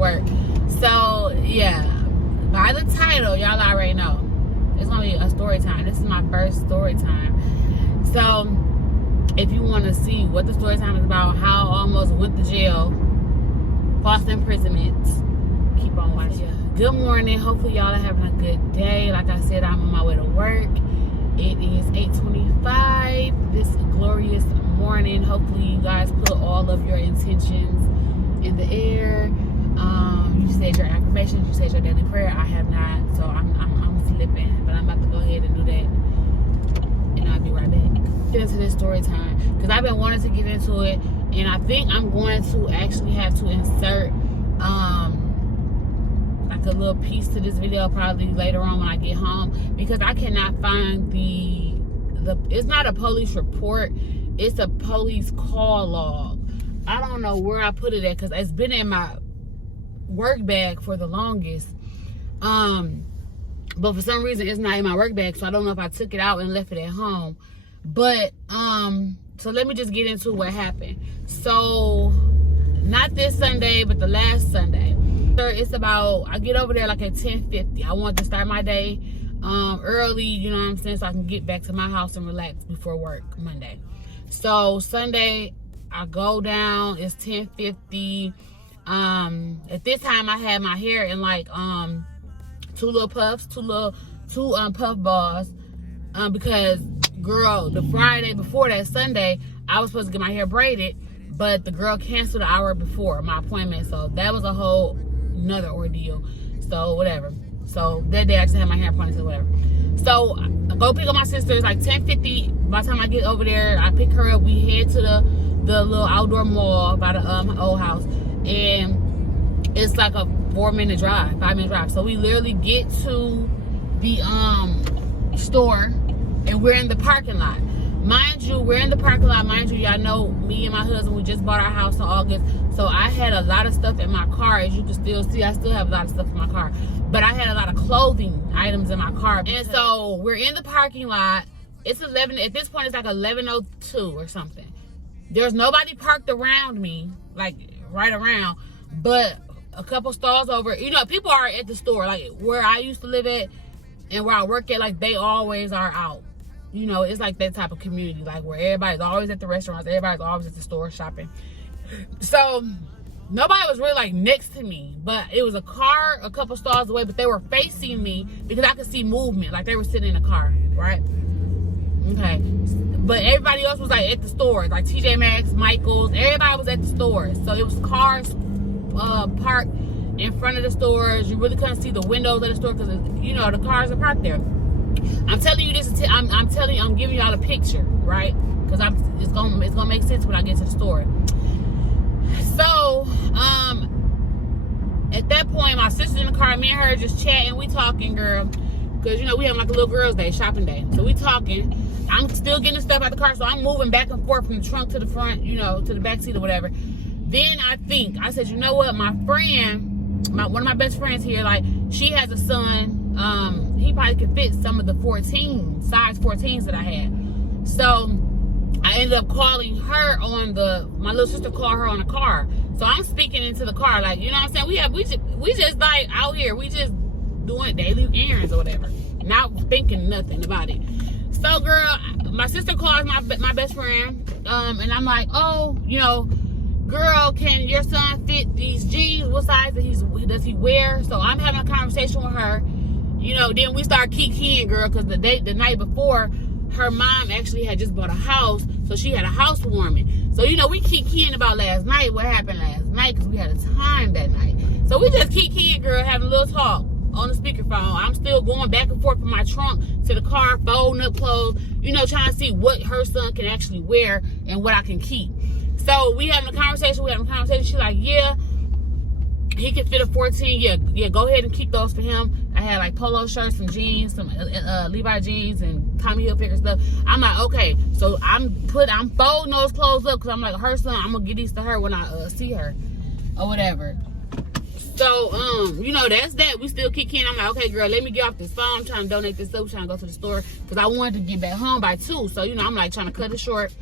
work. So yeah, by the title, y'all already know it's gonna be a story time. This is my first story time. So if you want to see what the story time is about, how I almost went to jail, false imprisonment, keep on watching. Good morning. Hopefully y'all are having a good day. Like I said, I'm on my way to work. It is 8:25 this glorious morning. Hopefully you guys put all of your intentions in the air. You said your affirmations, you said your daily prayer. I have not, so I'm slipping, but I'm about to go ahead and do that, and I'll be right back. Get into this story time because I've been wanting to get into it, and I think I'm going to actually have to insert like a little piece to this video probably later on when I get home, because I cannot find the it's not a police report, it's a police call log. I don't know where I put it at because it's been in my work bag for the longest, but for some reason it's not in my work bag, so I don't know if I took it out and left it at home. But so let me just get into what happened. So not this Sunday, but the last Sunday. It's about, I get over there like at 10:50. I want to start my day early, you know what I'm saying, so I can get back to my house and relax before work Monday. So Sunday I go down, it's 10:50. At this time I had my hair in like two little puffs, two puff balls, because girl, the Friday before that Sunday I was supposed to get my hair braided, but the girl canceled an hour before my appointment, so that was a whole another ordeal. So whatever. So that day I just had my hair ponytail, whatever. So I go pick up my sister. It's like 10:50. By the time I get over there, I pick her up. We head to the little outdoor mall by the old house, and it's like a 5-minute drive. So we literally get to the store, and we're in the parking lot. Mind you, we're in the parking lot. Mind you, y'all know me and my husband, we just bought our house in August. So I had a lot of stuff in my car. As you can still see, I still have a lot of stuff in my car. But I had a lot of clothing items in my car. And so we're in the parking lot. It's 11, at this point it's like 11:02 or something. There's nobody parked around me, like right around, but a couple stalls over. You know, people are at the store, like where I used to live at and where I work at, like they always are out. You know, it's like that type of community, like where everybody's always at the restaurants, everybody's always at the store shopping. So nobody was really like next to me, but it was a car a couple stalls away, but they were facing me because I could see movement, like they were sitting in a car, right? Okay. But everybody else was like at the stores, like TJ Maxx, Michael's, everybody was at the stores. So it was cars parked in front of the stores. You really couldn't see the windows of the store because, you know, the cars are parked there. I'm telling you this. I'm giving y'all a picture, right? Because it's gonna make sense when I get to the store. So, at that point, my sister's in the car. Me and her just chatting. We talking, girl. Because, you know, we have like a little girls' day, shopping day. So we talking. I'm still getting stuff out the car, so I'm moving back and forth from the trunk to the front, you know, to the back seat or whatever. Then I said, you know what? My friend, one of my best friends here, like, she has a son. He probably could fit some of the size 14s that I had. So I ended up calling her my little sister called her on the car. So I'm speaking into the car, like, you know what I'm saying? We just like out here, we just doing daily errands or whatever, not thinking nothing about it. So girl, my sister calls my best friend, and I'm like, oh, you know, girl, can your son fit these jeans? What size does he wear? So I'm having a conversation with her. You know, then we start kikiing, girl, because the night before, her mom actually had just bought a house, so she had a housewarming. So, you know, we kikiing about last night, what happened last night, because we had a time that night. So we just kikiing, girl, having a little talk on the speakerphone. I'm still going back and forth from my trunk to the car, folding up clothes, you know, trying to see what her son can actually wear and what I can keep. So we having a conversation. She's like, yeah, he can fit a 14. Yeah, go ahead and keep those for him. I had like polo shirts, some jeans, some Levi jeans, and Tommy Hilfiger stuff. I'm like, okay, so I'm folding those clothes up because I'm like, her son, I'm gonna get these to her when I see her or whatever. So you know, that's that. We still kick in. I'm like, okay, girl, let me get off this phone. I'm trying to donate this up, trying to go to the store because I wanted to get back home by 2. So you know, I'm like trying to cut it short.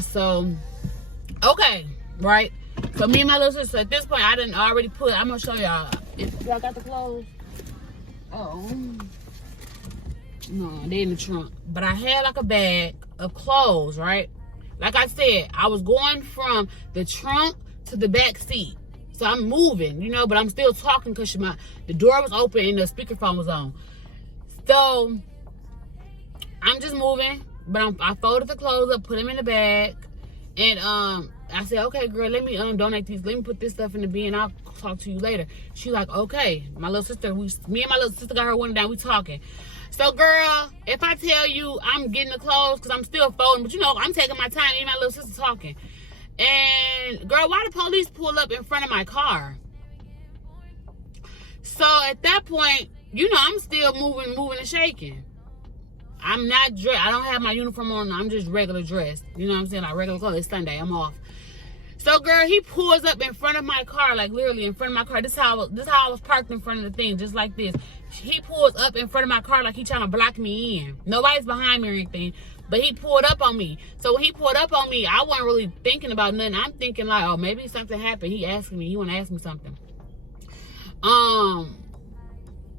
So okay, right. So me and my little sister, at this point, I didn't already put, I'm going to show y'all. Y'all got the clothes? Oh. No, they in the trunk. But I had like a bag of clothes, right? Like I said, I was going from the trunk to the back seat. So I'm moving, you know, but I'm still talking because the door was open and the speakerphone was on. So I'm just moving, but I folded the clothes up, put them in the bag, and I said, okay, girl, let me donate these. Let me put this stuff in the bin. I'll talk to you later. She's like, okay. My little sister, me and my little sister got her one down. We talking. So, girl, if I tell you I'm getting the clothes because I'm still folding, but you know, I'm taking my time. Me and my little sister talking. And, girl, why the police pull up in front of my car? So, at that point, you know, I'm still moving and shaking. I'm not dressed. I don't have my uniform on. I'm just regular dressed. You know what I'm saying? Like regular clothes. It's Sunday. I'm off. So, girl, he pulls up in front of my car, like literally in front of my car. This how I was parked in front of the thing, just like this. He pulls up in front of my car like he trying to block me in. Nobody's behind me or anything, but he pulled up on me. So when he pulled up on me, I wasn't really thinking about nothing. I'm thinking like, oh, maybe something happened. He asking me. He want to ask me something. You know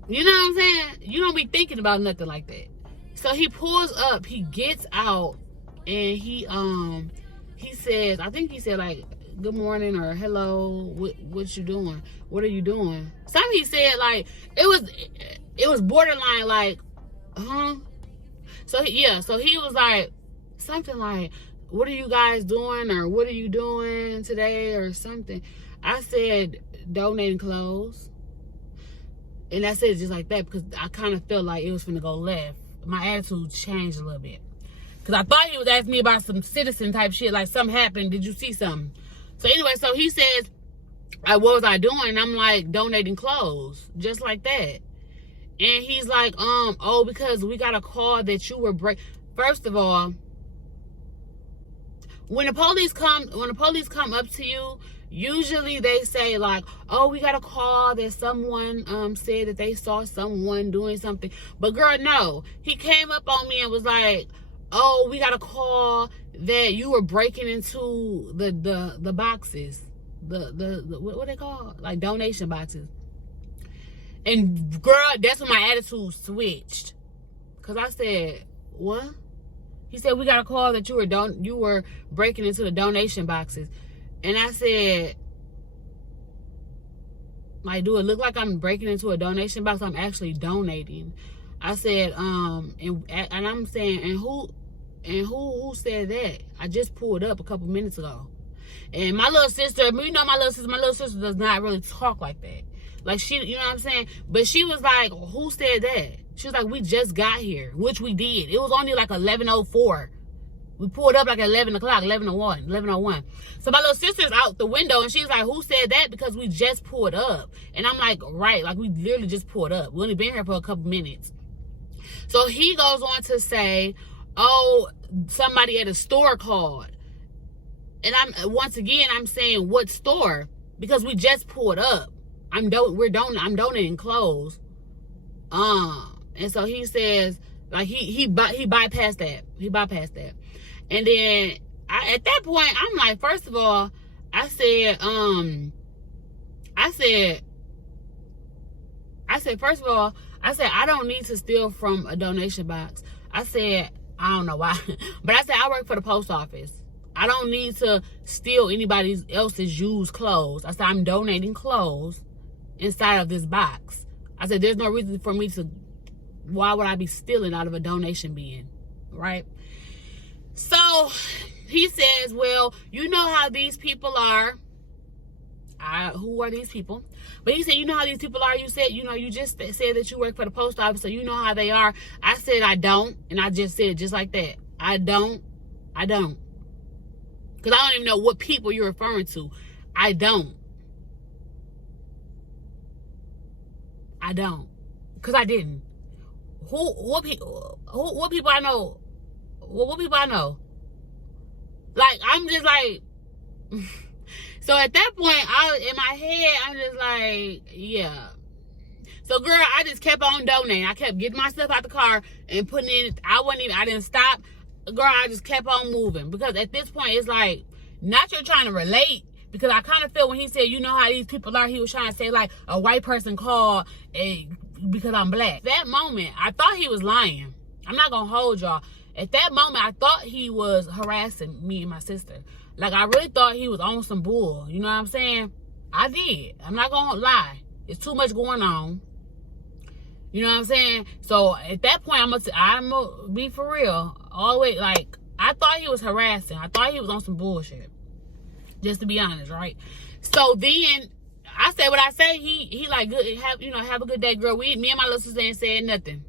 what I'm saying? You don't be thinking about nothing like that. So he pulls up. He gets out, and he says, I think he said like, good morning or hello, what you doing? What are you doing? Something he said like, it was borderline like, huh? So he was like, something like, what are you guys doing? Or what are you doing today or something? I said, donating clothes. And I said it just like that because I kind of felt like it was finna go left. My attitude changed a little bit. Because I thought he was asking me about some citizen type shit, like something happened. Did you see something? So anyway, so he says, what was I doing? And I'm like, donating clothes, just like that. And he's like, oh, because we got a call that you were First of all, when the police come up to you, usually they say like, oh, we got a call that someone said that they saw someone doing something. But girl, no. He came up on me and was like, oh, we got a call that you were breaking into the boxes. The what they call? Like donation boxes. And girl, that's when my attitude switched. Cause I said, what? He said, we got a call that you were breaking into the donation boxes. And I said, like, do it look like I'm breaking into a donation box? I'm actually donating. I said, and I'm saying, and who said that? I just pulled up a couple minutes ago. And my little sister, you know, my little sister does not really talk like that. Like, she, you know what I'm saying? But she was like, who said that? She was like, we just got here, which we did. It was only like 11:04. We pulled up like at 11 o'clock, 11:01. So my little sister's out the window, and she's like, who said that? Because we just pulled up. And I'm like, right, like we literally just pulled up. We only been here for a couple minutes. So he goes on to say, oh, somebody at a store called. And I'm saying, what store? Because we just pulled up. I'm donating clothes. And so he says, like he bypassed that. He bypassed that. And then at that point, I'm like, first of all, I said, first of all, I don't need to steal from a donation box. I said, I don't know why, but I said, I work for the post office. I don't need to steal anybody else's used clothes. I said, I'm donating clothes inside of this box. I said, there's no reason for me to, why would I be stealing out of a donation bin, right? So he says, well, you know how these people are. Who are these people? But he said, you know how these people are. You said, you know, you just said that you work for the post office, so you know how they are. I said, I don't. And I just said it just like that. I don't. Because I don't even know what people you're referring to. I don't. Because I didn't. What people I know? What people I know? Like, I'm just like... So at that point, in my head, I'm just like, yeah. So girl, I just kept on donating. I kept getting my stuff out the car and putting it in. I didn't stop. Girl, I just kept on moving. Because at this point, it's like, not you're trying to relate, Because I kind of feel when he said, you know how these people are, he was trying to say like a white person called because I'm black. That moment, I thought he was lying. I'm not going to hold y'all. At that moment, I thought he was harassing me and my sister. Like, I really thought he was on some bull. You know what I'm saying? I did. I'm not going to lie. It's too much going on. You know what I'm saying? So, at that point, I'm going to be for real. All the way, like, I thought he was harassing. I thought he was on some bullshit. Just to be honest, right? So, then, I said what I say. He like, good, have a good day, girl. Me and my little sister ain't saying nothing.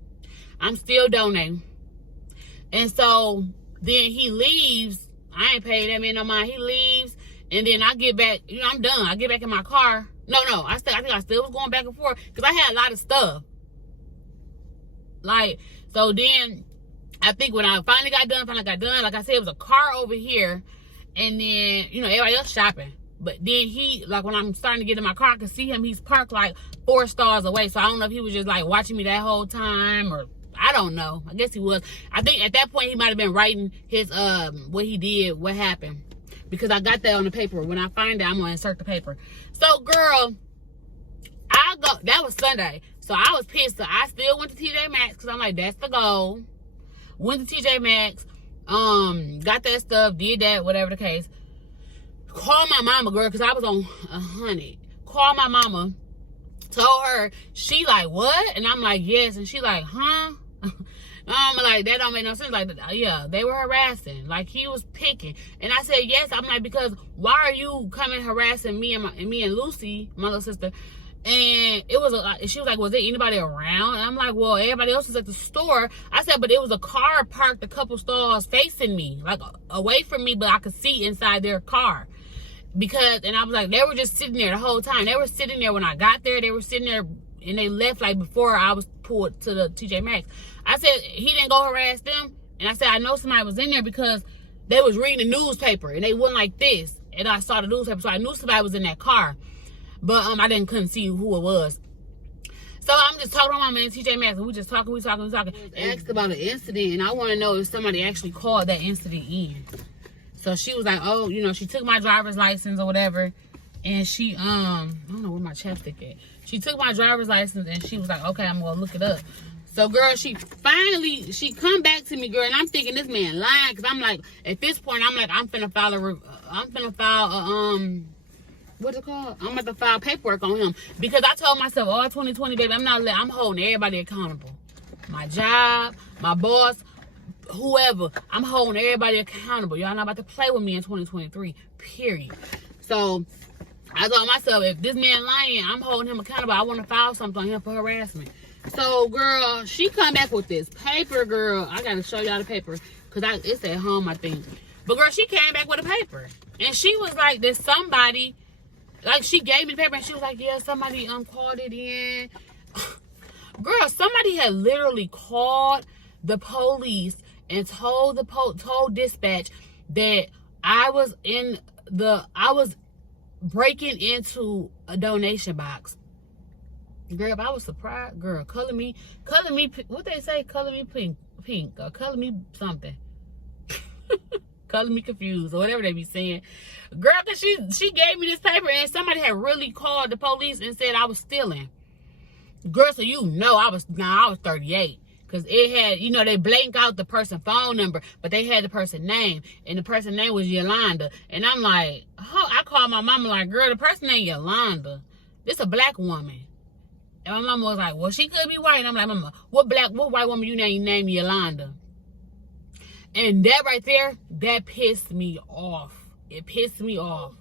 I'm still donating. And so, then he leaves. I ain't paid that man no mind. He leaves. And then I get back. I'm done. I get back in my car. No. I think I still was going back and forth. Because I had a lot of stuff. Like, so then, I think when I finally got done, like I said, it was a car over here. And then, everybody else shopping. But then he, like, when I'm starting to get in my car, I can see him. He's parked, like, 4 stars away. So I don't know if he was just, like, watching me that whole time or... I don't know. I guess he was. I think at that point he might have been writing his what he did, what happened. Because I got that on the paper. When I find it, I'm gonna insert the paper. So girl, that was Sunday. So I was pissed. So I still went to TJ Maxx because I'm like, that's the goal. Went to TJ Maxx, got that stuff, did that, whatever the case. Called my mama, girl, because I was on 100. Called my mama, told her, she like, what? And I'm like, yes. And she like, huh? Like, that don't make no sense. Like, yeah, they were harassing. Like, he was picking. And I said, yes. I'm like, because why are you coming harassing me and Lucy, my little sister? And it was she was like, was there anybody around? And I'm like, well, everybody else is at the store. I said, but it was a car parked a couple stalls facing me, like away from me, but I could see inside their car. And I was like, they were just sitting there the whole time. They were sitting there when I got there. They were sitting there, and they left like before I was pulled to the TJ Maxx. I said, he didn't go harass them. And I said, I know somebody was in there because they was reading the newspaper, and they went like this. And I saw the newspaper, so I knew somebody was in that car. But I couldn't see who it was. So I'm just talking to my man TJ Maxx, and we just talking. And asked about an incident, and I want to know if somebody actually called that incident in. So she was like, oh, she took my driver's license or whatever. And she, I don't know where my chapstick at. She took my driver's license and she was like, okay, I'm going to look it up. So, girl, she come back to me, girl. And I'm thinking this man lying. Because I'm like, at this point, I'm like, I'm finna file what's it called? I'm about to file paperwork on him. Because I told myself, 2020, baby, I'm holding everybody accountable. My job, my boss, whoever, I'm holding everybody accountable. Y'all not about to play with me in 2023, period. So I told myself, if this man lying, I'm holding him accountable. I want to file something on him for harassment. So girl, she come back with this paper, girl. I gotta show y'all the paper because it's at home, I think. But girl, she came back with a paper, and she was like, there's somebody, like, she gave me the paper and she was like, yeah, somebody called it in. Girl, somebody had literally called the police and told dispatch that I was breaking into a donation box. Girl, I was surprised. Girl, color me, what they say? Color me pink, or color me something. Color me confused, or whatever they be saying. Girl, cause she gave me this paper and somebody had really called the police and said I was stealing. Girl, so I was 38. Because it had, they blank out the person's phone number, but they had the person's name. And the person's name was Yolanda. And I'm like, I called my mama like, girl, the person ain't Yolanda. This a black woman. And my mama was like, well, she could be white. And I'm like, mama, what white woman you name Yolanda? And that right there, that pissed me off. It pissed me off.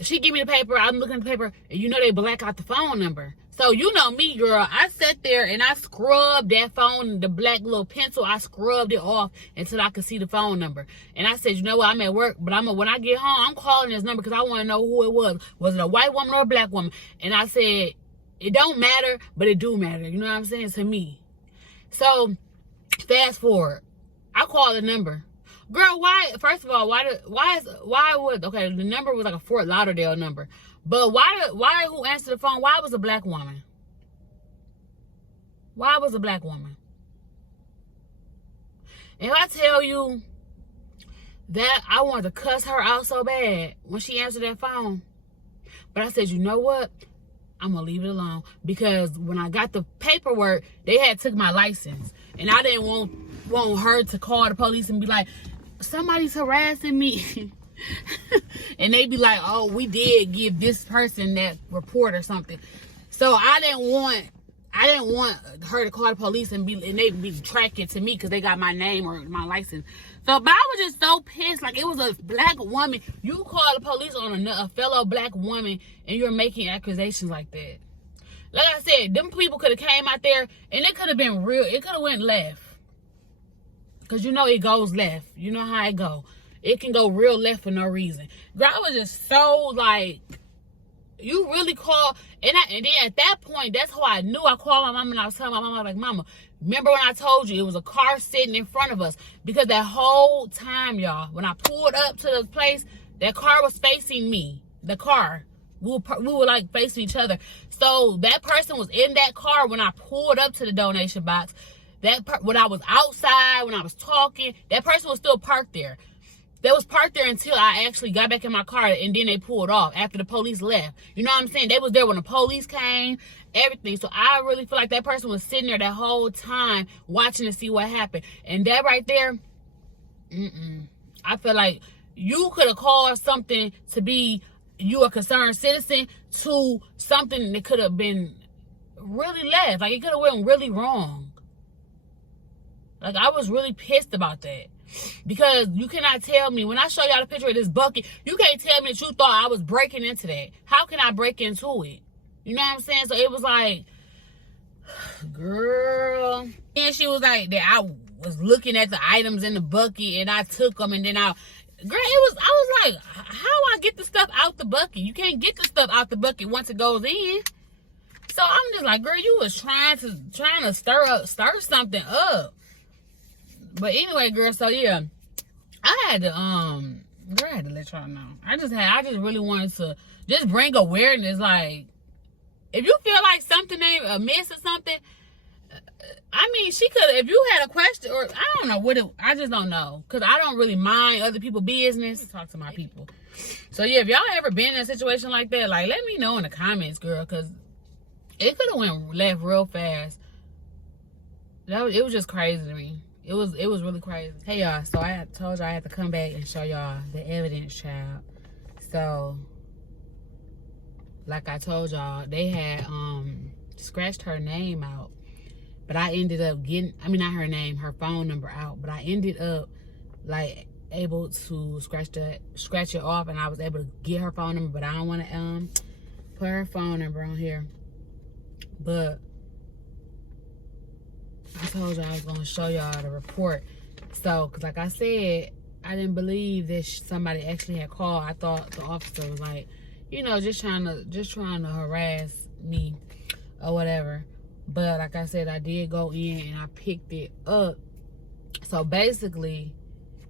She gave me the paper. I'm looking at the paper, and they black out the phone number. So, you know me, girl. I sat there and I scrubbed that phone, the black little pencil. I scrubbed it off until I could see the phone number. And I said, you know what? I'm at work, but when I get home, I'm calling this number because I want to know who it was. Was it a white woman or a black woman? And I said, it don't matter, but it do matter. You know what I'm saying? To me. So, fast forward. I called the number. Girl, why? First of all, okay, the number was like a Fort Lauderdale number. But why who answered the phone? Why was a black woman? Why was a black woman? If I tell you that I wanted to cuss her out so bad when she answered that phone. But I said, you know what? I'm going to leave it alone. Because when I got the paperwork, they had took my license. And I didn't want her to call the police and be like, somebody's harassing me. And they be like, oh, we did give this person that report or something. So I didn't want her to call the police and they be tracking to me because they got my name or my license. So, but I was just so pissed. Like, it was a black woman. You call the police on a fellow black woman and you're making accusations like that. Like I said, them people could have came out there and it could have been real. It could have went left. Because you know it goes left. You know how it go. It can go real left for no reason. Girl, I was just so like, you really call, and then at that point, that's how I knew. I called my mama and I was telling my mama, like, Mama, remember when I told you it was a car sitting in front of us? Because that whole time, y'all, when I pulled up to the place, that car was facing me. The car. We were like facing each other. So that person was in that car when I pulled up to the donation box. When I was outside, when I was talking, that person was still parked there. They was parked there until I actually got back in my car, and then they pulled off after the police left. You know what I'm saying? They was there when the police came, everything. So I really feel like that person was sitting there that whole time watching to see what happened. And that right there, I feel like you could have called something to be you a concerned citizen to something that could have been really left. Like, it could have went really wrong. Like, I was really pissed about that. Because you cannot tell me, when I show y'all the picture of this bucket, you can't tell me that you thought I was breaking into that. How can I break into it? You know what I'm saying? So it was like, girl. And she was like, that I was looking at the items in the bucket and I took them and then I was like, how I get the stuff out the bucket? You can't get the stuff out the bucket once it goes in. So I'm just like, girl, you was trying to stir something up. But anyway, girl, so yeah, I had to let y'all know. I just really wanted to just bring awareness. Like, if you feel like something ain't amiss or something, I mean, she could, if you had a question, or I don't know I just don't know. Because I don't really mind other people's business. Talk to my people. So yeah, if y'all ever been in a situation like that, like, let me know in the comments, girl. Because it could have went left real fast. It was just crazy to me. It was really crazy. Hey, y'all. So I told y'all I had to come back and show y'all the evidence, child. So, like I told y'all, they had scratched her name out. But I ended up getting, I mean, not her name, her phone number out. But I ended up, like, able to scratch it off. And I was able to get her phone number. But I don't want to put her phone number on here. But I told y'all I was going to show y'all the report. So, because like I said, I didn't believe that somebody actually had called. I thought the officer was like, you know, just trying to harass me or whatever. But like I said, I did go in and I picked it up. So basically,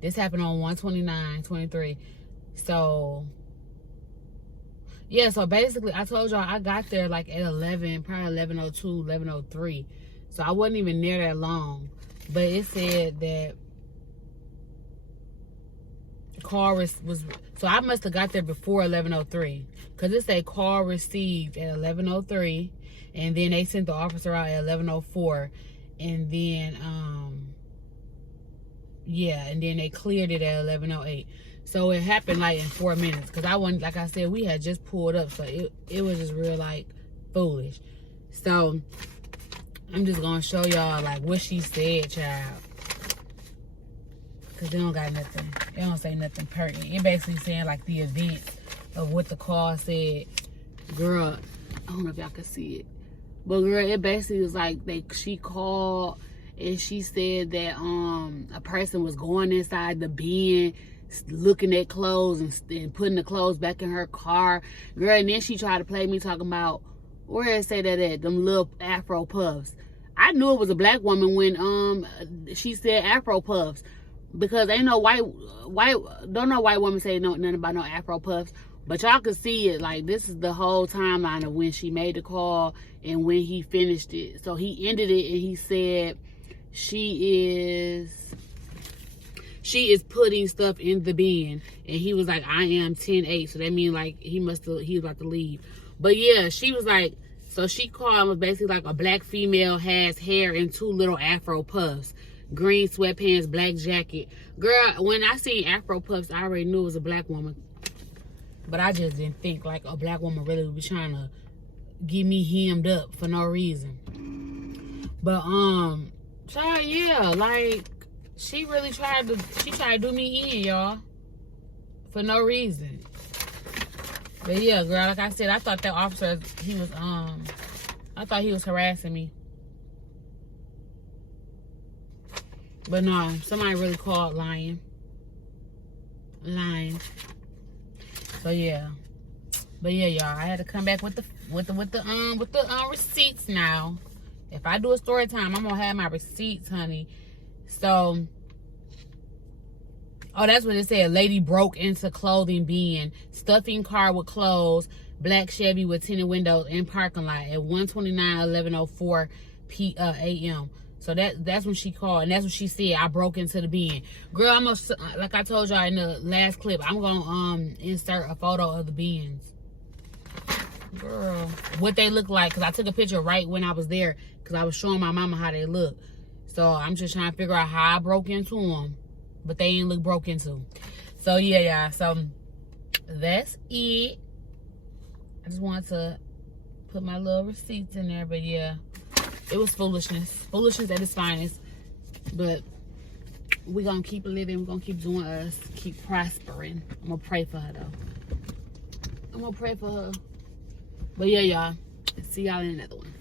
this happened on 1/29/23. So yeah, so basically I told y'all I got there like at 11, probably 11:02, 11:03. So I wasn't even there that long. But it said that the car was so I must have got there before 11:03. Because it said call received at 11:03. And then they sent the officer out at 11:04. And then, yeah, and then they cleared it at 11:08. So it happened like in 4 minutes. Because I wasn't, like I said, we had just pulled up. So it was just real, like, foolish. So I'm just going to show y'all, like, what she said, child. Because they don't got nothing. They don't say nothing pertinent. It basically saying, like, the event of what the call said. Girl, I don't know if y'all can see it. But, girl, it basically was like she called and she said that a person was going inside the bin, looking at clothes and putting the clothes back in her car. Girl, and then she tried to play me talking about, where it say that at? Them little Afro puffs. I knew it was a black woman when she said Afro puffs, because ain't no don't no white woman say nothing about no Afro puffs. But y'all can see it. Like, this is the whole timeline of when she made the call and when he finished it. So he ended it and he said she she is putting stuff in the bin. And he was like, I am 10-8. So that means like he was about to leave. But yeah, she was like, so she called and was basically like a black female has hair and 2 little afro puffs. Green sweatpants, black jacket. Girl, when I seen afro puffs, I already knew it was a black woman. But I just didn't think like a black woman really would be trying to get me hemmed up for no reason. But child, yeah, like she tried to do me in, y'all, for no reason. But yeah, girl, like I said, I thought that officer, I thought he was harassing me. But no, somebody really called lying. So yeah. But yeah, y'all, I had to come back with the receipts now. If I do a story time, I'm gonna have my receipts, honey. So, oh, that's what it said. Lady broke into clothing bin, stuffing car with clothes, black Chevy with tinted windows in parking lot at 1:29:11:04 a.m. So that's when she called, and that's what she said. I broke into the bin. Girl, like I told y'all in the last clip, I'm gonna insert a photo of the bins. Girl, what they look like, because I took a picture right when I was there, because I was showing my mama how they look. So I'm just trying to figure out how I broke into them, but they ain't look broke into. So yeah, so that's it. I just wanted to put my little receipts in there, but yeah, it was foolishness at its finest. But we gonna keep living, we're gonna keep doing us, keep prospering. I'm gonna pray for her though. But yeah, y'all, see y'all in another one.